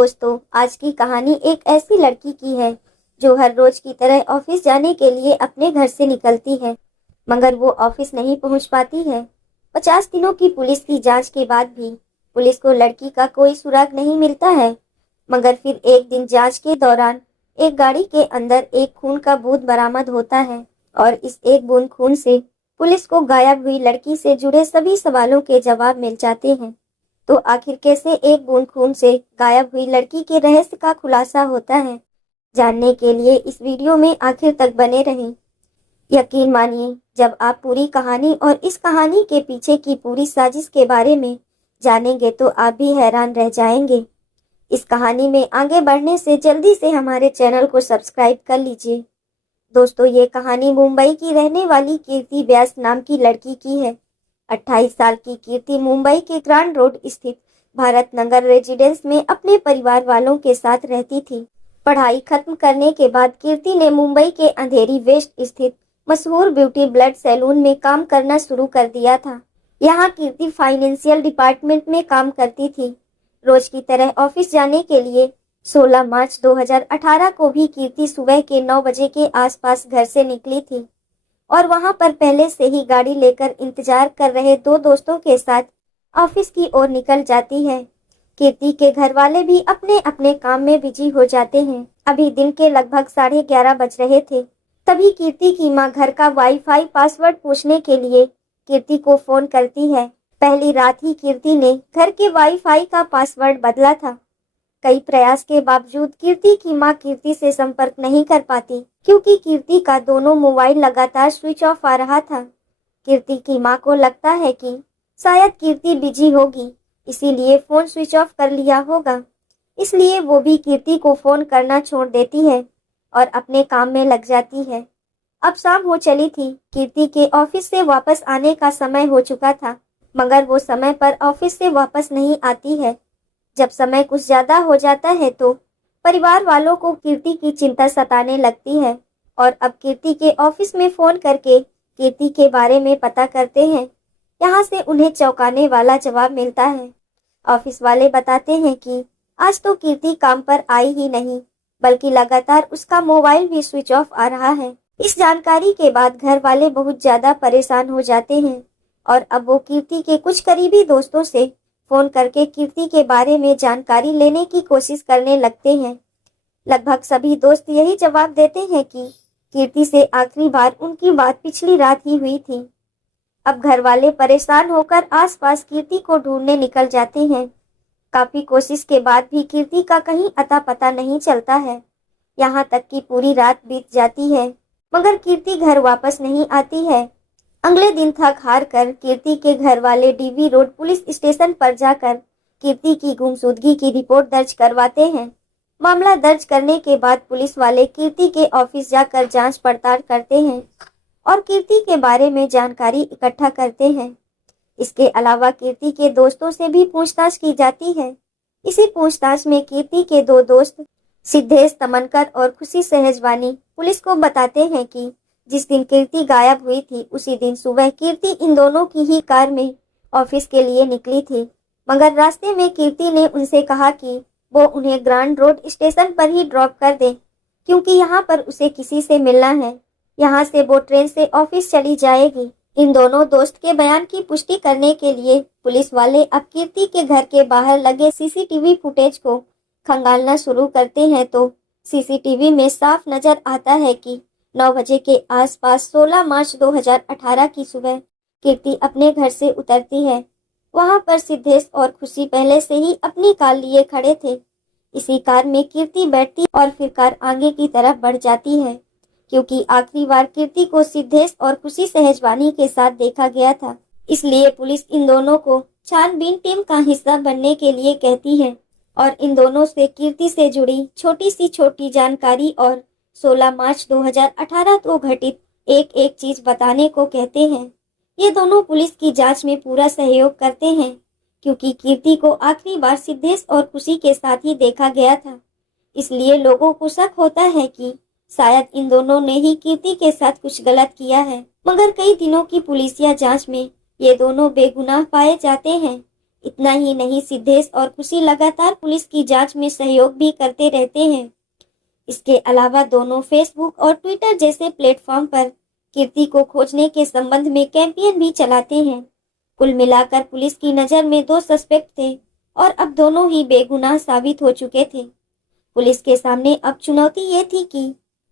दोस्तों, आज की कहानी एक ऐसी लड़की की है जो हर रोज की तरह ऑफिस जाने के लिए अपने घर से निकलती है, मगर वो ऑफिस नहीं पहुंच पाती है। 50 दिनों की पुलिस की जांच के बाद भी पुलिस को लड़की का कोई सुराग नहीं मिलता है। मगर फिर एक दिन जांच के दौरान एक गाड़ी के अंदर एक खून का बूंद बरामद होता है और इस एक बूंद खून से पुलिस को गायब हुई लड़की से जुड़े सभी सवालों के जवाब मिल जाते हैं। तो आखिर कैसे एक बूंद खून से गायब हुई लड़की के रहस्य का खुलासा होता है, जानने के लिए इस वीडियो में आखिर तक बने रहें। यकीन मानिए, जब आप पूरी कहानी और इस कहानी के पीछे की पूरी साजिश के बारे में जानेंगे तो आप भी हैरान रह जाएंगे। इस कहानी में आगे बढ़ने से जल्दी से हमारे चैनल को सब्सक्राइब कर लीजिए। दोस्तों, ये कहानी मुंबई की रहने वाली कीर्ति व्यास नाम की लड़की की है। 28 साल की कीर्ति मुंबई के ग्रांड रोड स्थित भारत नगर रेजिडेंस में अपने परिवार वालों के साथ रहती थी। पढ़ाई खत्म करने के बाद कीर्ति ने मुंबई के अंधेरी वेस्ट स्थित मशहूर ब्यूटी ब्लड सैलून में काम करना शुरू कर दिया था। यहाँ कीर्ति फाइनेंशियल डिपार्टमेंट में काम करती थी। रोज की तरह ऑफिस जाने के लिए 16 मार्च 2018 को भी कीर्ति सुबह के 9 बजे के आसपास घर से निकली थी और वहां पर पहले से ही गाड़ी लेकर इंतजार कर रहे दो दोस्तों के साथ ऑफिस की ओर निकल जाती है। कीर्ति के घर वाले भी अपने अपने काम में बिजी हो जाते हैं। अभी दिन के लगभग 11:30 बज रहे थे। तभी कीर्ति की मां घर का वाईफाई पासवर्ड पूछने के लिए कीर्ति को फोन करती है। पहली रात ही कीर्ति ने घर के वाईफाई का पासवर्ड बदला था। कई प्रयास के बावजूद कीर्ति की मां कीर्ति से संपर्क नहीं कर पाती, क्योंकि कीर्ति का दोनों मोबाइल लगातार स्विच ऑफ आ रहा था। कीर्ति की मां को लगता है कि शायद कीर्ति बिजी होगी, इसीलिए फोन स्विच ऑफ कर लिया होगा। इसलिए वो भी कीर्ति को फोन करना छोड़ देती है और अपने काम में लग जाती है। अब शाम हो चली थी। कीर्ति के ऑफिस से वापस आने का समय हो चुका था, मगर वो समय पर ऑफिस से वापस नहीं आती है। जब समय कुछ ज्यादा हो जाता है तो परिवार वालों को कीर्ति की चिंता सताने लगती है और अब कीर्ति के ऑफिस में फोन करके कीर्ति के बारे में पता करते हैं। यहाँ से उन्हें चौंकाने वाला जवाब मिलता है। ऑफिस वाले बताते हैं कि आज तो कीर्ति काम पर आई ही नहीं, बल्कि लगातार उसका मोबाइल भी स्विच ऑफ आ रहा है। इस जानकारी के बाद घर वाले बहुत ज्यादा परेशान हो जाते हैं और अब वो कीर्ति के कुछ करीबी दोस्तों से फोन करके कीर्ति के बारे में जानकारी लेने की कोशिश करने लगते हैं। लगभग सभी दोस्त यही जवाब देते हैं कि कीर्ति से आखिरी बार उनकी बात पिछली रात ही हुई थी। अब घर वाले परेशान होकर आसपास कीर्ति को ढूंढने निकल जाते हैं। काफी कोशिश के बाद भी कीर्ति का कहीं अता पता नहीं चलता है। यहाँ तक कि पूरी रात बीत जाती है, मगर कीर्ति घर वापस नहीं आती है। अगले दिन थक हार कर कीर्ति के घर वाले डीवी रोड पुलिस स्टेशन पर जाकर कीर्ति की गुमशुदगी की रिपोर्ट दर्ज करवाते हैं। मामला दर्ज करने के बाद पुलिस वाले कीर्ति के ऑफिस जाकर जांच पड़ताल करते हैं और कीर्ति के बारे में जानकारी इकट्ठा करते हैं। इसके अलावा कीर्ति के दोस्तों से भी पूछताछ की जाती है। इसी पूछताछ में कीर्ति के दो दोस्त सिद्धेश तमनकर और खुशी सहजवानी पुलिस को बताते हैं कि जिस दिन कीर्ति गायब हुई थी उसी दिन सुबह कीर्ति इन दोनों की ही कार में ऑफिस के लिए निकली थी, मगर रास्ते में कीर्ति ने उनसे कहा कि वो उन्हें ग्रांड रोड स्टेशन पर ही ड्रॉप कर दे, क्योंकि यहाँ पर उसे किसी से मिलना है। यहाँ से वो ट्रेन से ऑफिस चली जाएगी। इन दोनों दोस्त के बयान की पुष्टि करने के लिए पुलिस वाले अब कीर्ति के घर के बाहर लगे सीसीटीवी फुटेज को खंगालना शुरू करते हैं तो सीसीटीवी में साफ नजर आता है कि 9 बजे के आसपास 16 मार्च 2018 की सुबह कीर्ति अपने घर से उतरती है। वहां पर सिद्धेश और खुशी पहले से ही अपनी कार लिए खड़े थे। इसी कार में कीर्ति बैठती और फिर कार आगे की तरफ बढ़ जाती है, क्योंकि आखिरी बार कीर्ति को सिद्धेश और खुशी सहजवानी के साथ देखा गया था। इसलिए पुलिस इन दोनों को छानबीन टीम का हिस्सा बनने के लिए कहती है और इन दोनों से कीर्ति से जुड़ी छोटी जानकारी और 16 मार्च 2018 को घटित एक एक चीज बताने को कहते हैं। ये दोनों पुलिस की जांच में पूरा सहयोग करते हैं, क्योंकि कीर्ति को आखिरी बार सिद्धेश और खुशी के साथ ही देखा गया था। इसलिए लोगों को शक होता है कि शायद इन दोनों ने ही कीर्ति के साथ कुछ गलत किया है। मगर कई दिनों की पुलिसिया जांच में ये दोनों बेगुनाह पाए जाते हैं। इतना ही नहीं, सिद्धेश और खुशी लगातार पुलिस की जांच में सहयोग भी करते रहते हैं। इसके अलावा दोनों फेसबुक और ट्विटर जैसे प्लेटफॉर्म पर कीर्ति को खोजने के संबंध में कैंपेन भी चलाते हैं। कुल मिलाकर पुलिस की नज़र में दो सस्पेक्ट थे और अब दोनों ही बेगुनाह साबित हो चुके थे। पुलिस के सामने अब चुनौती ये थी कि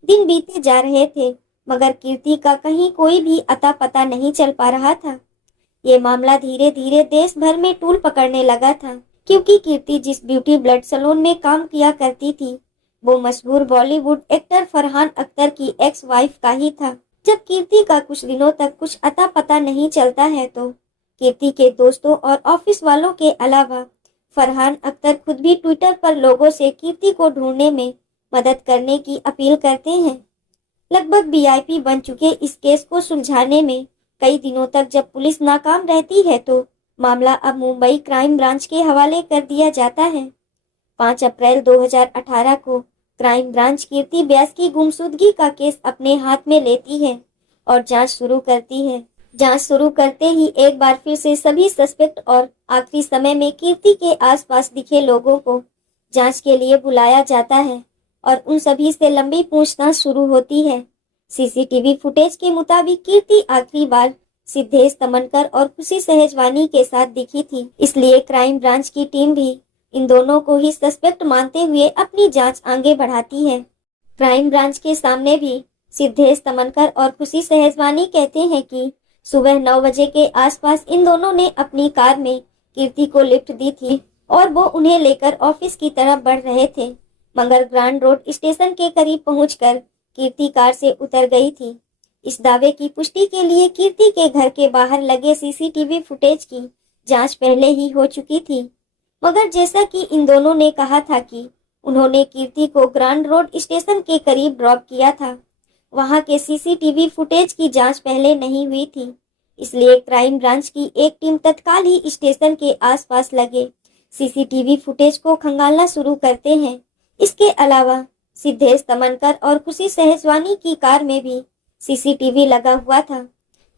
दिन बीते जा रहे थे मगर कीर्ति का कहीं कोई भी अता पता नहीं चल पा रहा था। ये मामला धीरे धीरे देश भर में तूल पकड़ने लगा था, क्योंकि कीर्ति जिस ब्यूटी ब्लड सैलून में काम किया करती थी वो मशहूर बॉलीवुड एक्टर फरहान अख्तर की एक्स वाइफ का ही था। जब कीर्ति का कुछ दिनों तक कुछ अता पता नहीं चलता है तो कीर्ति के दोस्तों और ऑफिस वालों के अलावा फरहान अख्तर खुद भी ट्विटर पर लोगों से कीर्ति को ढूंढने में मदद करने की अपील करते हैं। लगभग वीआईपी बन चुके इस केस को सुलझाने में कई दिनों तक जब पुलिस नाकाम रहती है तो मामला अब मुंबई क्राइम ब्रांच के हवाले कर दिया जाता है। 5 अप्रैल 2018 को क्राइम ब्रांच कीर्ति व्यास की गुमशुदगी का केस अपने हाथ में लेती है और जांच शुरू करती है। जांच शुरू करते ही एक बार फिर से सभी सस्पेक्ट और आखिरी समय में कीर्ति के आसपास दिखे लोगों को जांच के लिए बुलाया जाता है और उन सभी से लंबी पूछताछ शुरू होती है। सीसीटीवी फुटेज के मुताबिक कीर्ति आखिरी बार सिद्धेश तमनकर और खुशी सहजवानी के साथ दिखी थी, इसलिए क्राइम ब्रांच की टीम भी इन दोनों को ही सस्पेक्ट मानते हुए अपनी जांच आगे बढ़ाती है। क्राइम ब्रांच के सामने भी सिद्धेश तमनकर और खुशी सहजवानी कहते हैं कि सुबह 9 बजे के आसपास इन दोनों ने अपनी कार में कीर्ति को लिफ्ट दी थी और वो उन्हें लेकर ऑफिस की तरफ बढ़ रहे थे, मगर ग्रांड रोड स्टेशन के करीब पहुंचकर कीर्ति कार से उतर गई थी। इस दावे की पुष्टि के लिए कीर्ति के घर के बाहर लगे सीसीटीवी फुटेज की जांच पहले ही हो चुकी थी, मगर जैसा कि इन दोनों ने कहा था कि उन्होंने कीर्ति को ग्रांड रोड स्टेशन के करीब ड्रॉप किया था, वहां के सीसीटीवी फुटेज की जांच पहले नहीं हुई थी, इसलिए क्राइम ब्रांच की एक टीम तत्काल ही स्टेशन के आसपास लगे सीसीटीवी फुटेज को खंगालना शुरू करते हैं। इसके अलावा सिद्धेश तमनकर और खुशी सहजवानी की कार में भी सीसीटीवी लगा हुआ था,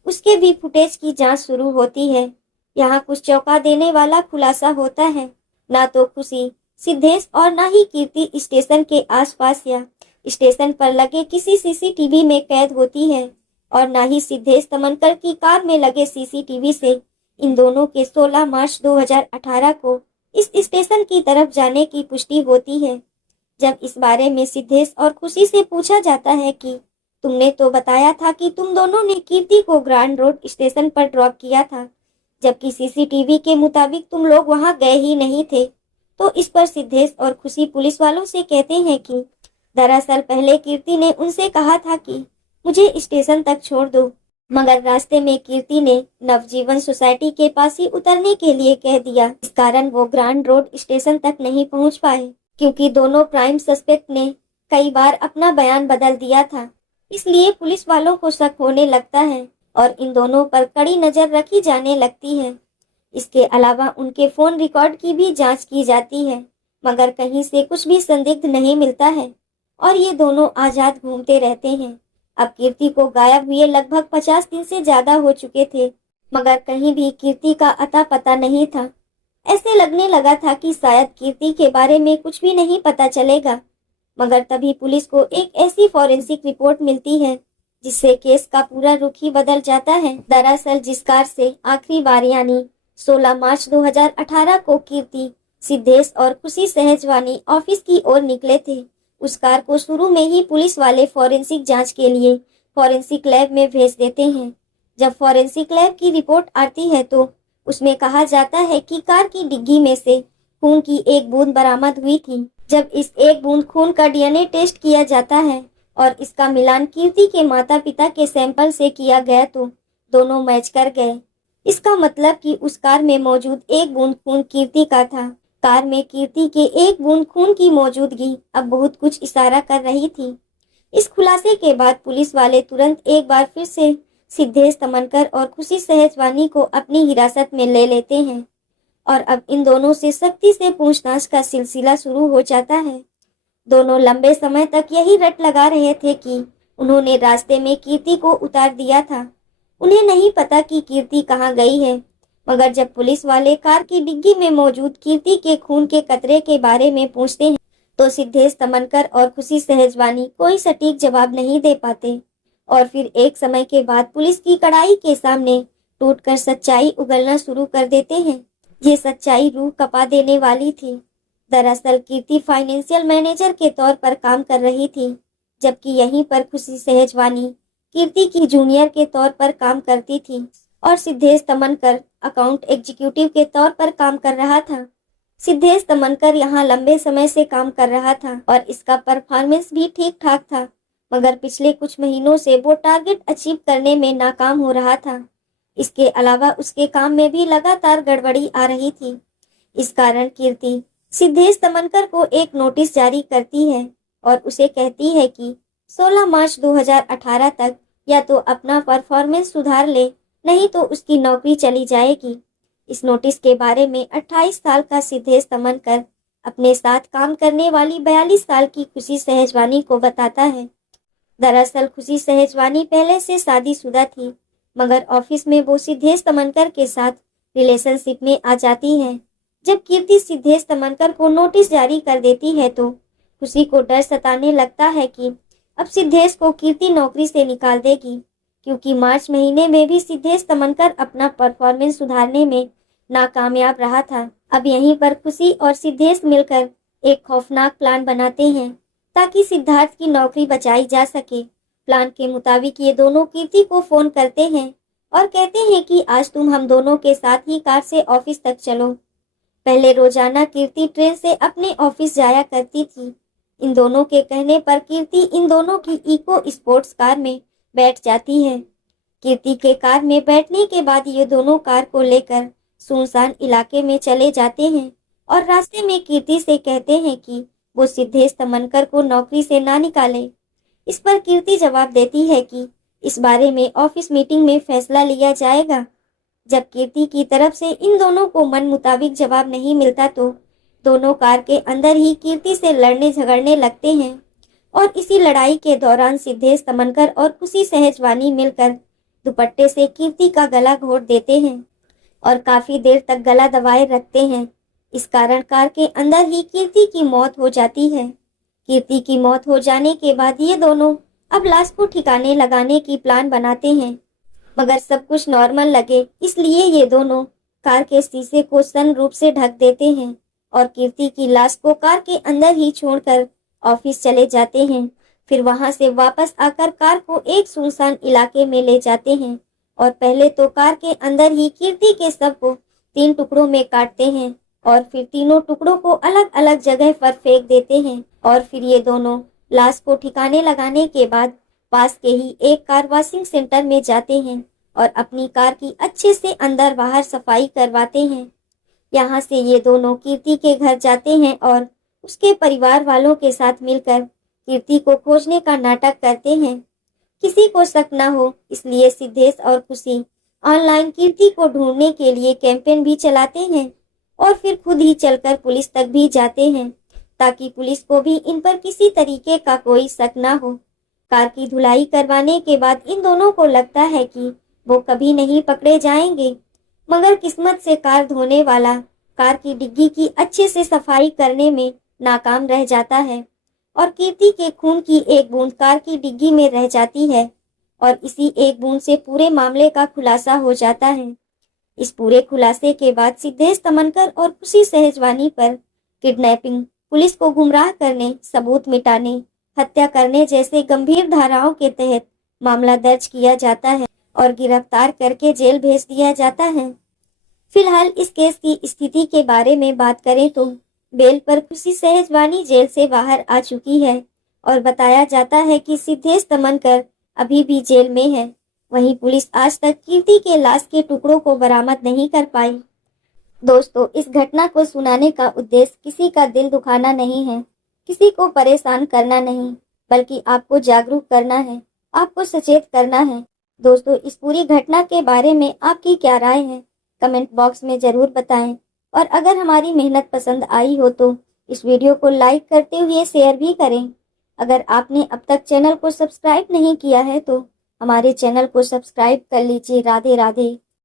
उसके भी फुटेज की जांच शुरू होती है। यहाँ कुछ चौंका देने वाला खुलासा होता है, ना तो खुशी, सिद्धेश और ना ही कीर्ति स्टेशन के आसपास या स्टेशन पर लगे किसी सीसीटीवी में कैद होती है और ना ही सिद्धेश तमनकर की कार में लगे सीसीटीवी से इन दोनों के 16 मार्च 2018 को इस स्टेशन की तरफ जाने की पुष्टि होती है। जब इस बारे में सिद्धेश और खुशी से पूछा जाता है कि तुमने तो बताया था कि तुम दोनों ने कीर्ति को ग्रांड रोड स्टेशन पर ड्रॉप किया था, जबकि सीसीटीवी के मुताबिक तुम लोग वहां गए ही नहीं थे, तो इस पर सिद्धेश और खुशी पुलिस वालों से कहते हैं कि दरअसल पहले कीर्ति ने उनसे कहा था कि मुझे स्टेशन तक छोड़ दो, मगर रास्ते में कीर्ति ने नवजीवन सोसाइटी के पास ही उतरने के लिए कह दिया। इस कारण वो ग्रांड रोड स्टेशन तक नहीं पहुंच पाए, क्योंकि दोनों प्राइम सस्पेक्ट ने कई बार अपना बयान बदल दिया था, इसलिए पुलिस वालों को शक होने लगता है और इन दोनों पर कड़ी नजर रखी जाने लगती है। इसके अलावा उनके फोन रिकॉर्ड की भी जांच की जाती है, मगर कहीं से कुछ भी संदिग्ध नहीं मिलता है और ये दोनों आजाद घूमते रहते हैं। अब कीर्ति को गायब हुए लगभग 50 दिन से ज्यादा हो चुके थे, मगर कहीं भी कीर्ति का अता पता नहीं था। ऐसे लगने लगा था कि शायद कीर्ति के बारे में कुछ भी नहीं पता चलेगा, मगर तभी पुलिस को एक ऐसी फॉरेंसिक रिपोर्ट मिलती है जिससे केस का पूरा रुख ही बदल जाता है। दरअसल जिस कार से आखिरी बार यानी 16 मार्च 2018 को कीर्ति, सिद्धेश और खुशी सहजवानी ऑफिस की ओर निकले थे, उस कार को शुरू में ही पुलिस वाले फॉरेंसिक जांच के लिए फॉरेंसिक लैब में भेज देते हैं। जब फॉरेंसिक लैब की रिपोर्ट आती है तो उसमें कहा जाता है कि कार की डिग्गी में से खून की एक बूंद बरामद हुई थी। जब इस एक बूंद खून का डीएनए टेस्ट किया जाता है और इसका मिलान कीर्ति के माता पिता के सैंपल से किया गया तो दोनों मैच कर गए। इसका मतलब कि उस कार में मौजूद एक बूंद खून कीर्ति का था। कार में कीर्ति के एक बूंद खून की मौजूदगी अब बहुत कुछ इशारा कर रही थी। इस खुलासे के बाद पुलिस वाले तुरंत एक बार फिर से सिद्धेश तमनकर और खुशी सहजवानी को अपनी हिरासत में ले लेते हैं और अब इन दोनों से सख्ती से पूछताछ का सिलसिला शुरू हो जाता है। दोनों लंबे समय तक यही रट लगा रहे थे कि उन्होंने रास्ते में कीर्ति को उतार दिया था। उन्हें नहीं पता कि कीर्ति कहाँ गई है, मगर जब पुलिस वाले कार की डिग्गी में मौजूद कीर्ति के खून के कतरे के बारे में पूछते हैं तो सिद्धेश तमनकर और खुशी सहजवानी कोई सटीक जवाब नहीं दे पाते और फिर एक समय के बाद पुलिस की कड़ाई के सामने टूटकर सच्चाई उगलना शुरू कर देते हैं। ये सच्चाई रूह कपा देने वाली थी। दरअसल कीर्ति फाइनेंशियल मैनेजर के तौर पर काम कर रही थी, जबकि यहीं पर खुशी सहजवानी कीर्ति की जूनियर के तौर पर काम करती थी और सिद्धेश तमनकर अकाउंट एग्जीक्यूटिव के तौर पर काम कर रहा था। सिद्धेश तमनकर यहाँ लंबे समय से काम कर रहा था और इसका परफॉर्मेंस भी ठीक ठाक था, मगर पिछले कुछ महीनों से वो टारगेट अचीव करने में नाकाम हो रहा था। इसके अलावा उसके काम में भी लगातार गड़बड़ी आ रही थी। इस कारण कीर्ति सिद्धेश तमनकर को एक नोटिस जारी करती है और उसे कहती है कि 16 मार्च 2018 तक या तो अपना परफॉर्मेंस सुधार ले, नहीं तो उसकी नौकरी चली जाएगी। इस नोटिस के बारे में 28 साल का सिद्धेश तमनकर अपने साथ काम करने वाली 42 साल की खुशी सहजवानी को बताता है। दरअसल खुशी सहजवानी पहले से शादीशुदा थी, मगर ऑफिस में वो सिद्धेश तमनकर के साथ रिलेशनशिप में आ जाती है। जब कीर्ति सिद्धेश तमनकर को नोटिस जारी कर देती है तो खुशी को डर सताने लगता है कि अब सिद्धेश को कीर्ति नौकरी से निकाल देगी, क्योंकि मार्च महीने में भी सिद्धेश तमनकर अपना परफॉर्मेंस सुधारने में नाकामयाब रहा था। अब यहीं पर खुशी और सिद्धेश मिलकर एक खौफनाक प्लान बनाते हैं ताकि सिद्धार्थ की नौकरी बचाई जा सके। प्लान के मुताबिक ये दोनों कीर्ति को फोन करते हैं और कहते हैं कि आज तुम हम दोनों के साथ ही कार से ऑफिस तक चलो। पहले रोजाना कीर्ति ट्रेन से अपने ऑफिस जाया करती थी। इन दोनों के कहने पर कीर्ति इन दोनों की इको स्पोर्ट्स कार में बैठ जाती है। कीर्ति के कार में बैठने के बाद ये दोनों कार को लेकर सुनसान इलाके में चले जाते हैं और रास्ते में कीर्ति से कहते हैं कि वो सिद्धेश तमनकर को नौकरी से ना निकाले। इस पर कीर्ति जवाब देती है कि इस बारे में ऑफिस मीटिंग में फैसला लिया जाएगा। जब कीर्ति की तरफ से इन दोनों को मन मुताबिक जवाब नहीं मिलता तो दोनों कार के अंदर ही कीर्ति से लड़ने झगड़ने लगते हैं और इसी लड़ाई के दौरान सिद्धेश तमनकर और खुशी सहजवानी मिलकर दुपट्टे से कीर्ति का गला घोट देते हैं और काफी देर तक गला दबाए रखते हैं। इस कारण कार के अंदर ही कीर्ति की मौत हो जाती है। कीर्ति की मौत हो जाने के बाद ये दोनों अब लाश को ठिकाने लगाने की प्लान बनाते हैं, मगर सब कुछ नॉर्मल लगे इसलिए ये दोनों कार के शीशे को सन रूप से ढक देते हैं और कीर्ति की लाश को कार के अंदर ही छोड़कर ऑफिस चले जाते हैं। फिर वहां से वापस आकर कार को एक सुनसान इलाके में ले जाते हैं और पहले तो कार के अंदर ही कीर्ति के शव को 3 टुकड़ों में काटते हैं और फिर तीनों टुकड़ों को अलग अलग जगह पर फेंक देते हैं और फिर ये दोनों लाश को ठिकाने लगाने के बाद पास के ही एक कार वॉशिंग सेंटर में जाते हैं और अपनी कार की अच्छे से अंदर बाहर सफाई करवाते हैं। यहाँ से ये दोनों कीर्ति के घर जाते हैं और उसके परिवार वालों के साथ मिलकर कीर्ति को खोजने का नाटक करते हैं। किसी को शक न हो इसलिए सिद्धेश और खुशी ऑनलाइन कीर्ति को ढूंढने के लिए कैंपेन भी चलाते हैं और फिर खुद ही चलकर पुलिस तक भी जाते हैं ताकि पुलिस को भी इन पर किसी तरीके का कोई शक न हो। कार की धुलाई करवाने के बाद इन दोनों को लगता है कि वो कभी नहीं पकड़े जाएंगे, मगर किस्मत से कार धोने वाला कार की डिग्गी की अच्छे से सफाई करने में नाकाम रह जाता है और कीर्ति के खून की एक बूंद कार की डिग्गी में रह जाती है और इसी एक बूंद से पूरे मामले का खुलासा हो जाता है। इस पूरे खुलासे के बाद सिद्धेश तमनकर और खुशी सहजवानी पर किडनैपिंग, पुलिस को गुमराह करने, सबूत मिटाने, हत्या करने जैसे गंभीर धाराओं के तहत मामला दर्ज किया जाता है और गिरफ्तार करके जेल भेज दिया जाता है। फिलहाल इस केस की स्थिति के बारे में बात करें तो बेल पर खुशी सहजवानी जेल से बाहर आ चुकी है और बताया जाता है कि सिद्धेश तमनकर अभी भी जेल में है। वहीं पुलिस आज तक कीर्ति के लाश के टुकड़ों को बरामद नहीं कर पाई। दोस्तों, इस घटना को सुनाने का उद्देश्य किसी का दिल दुखाना नहीं है, किसी को परेशान करना नहीं, बल्कि आपको जागरूक करना है, आपको सचेत करना है। दोस्तों, इस पूरी घटना के बारे में आपकी क्या राय है, कमेंट बॉक्स में जरूर बताएं और अगर हमारी मेहनत पसंद आई हो तो इस वीडियो को लाइक करते हुए शेयर भी करें। अगर आपने अब तक चैनल को सब्सक्राइब नहीं किया है तो हमारे चैनल को सब्सक्राइब कर लीजिए। राधे राधे।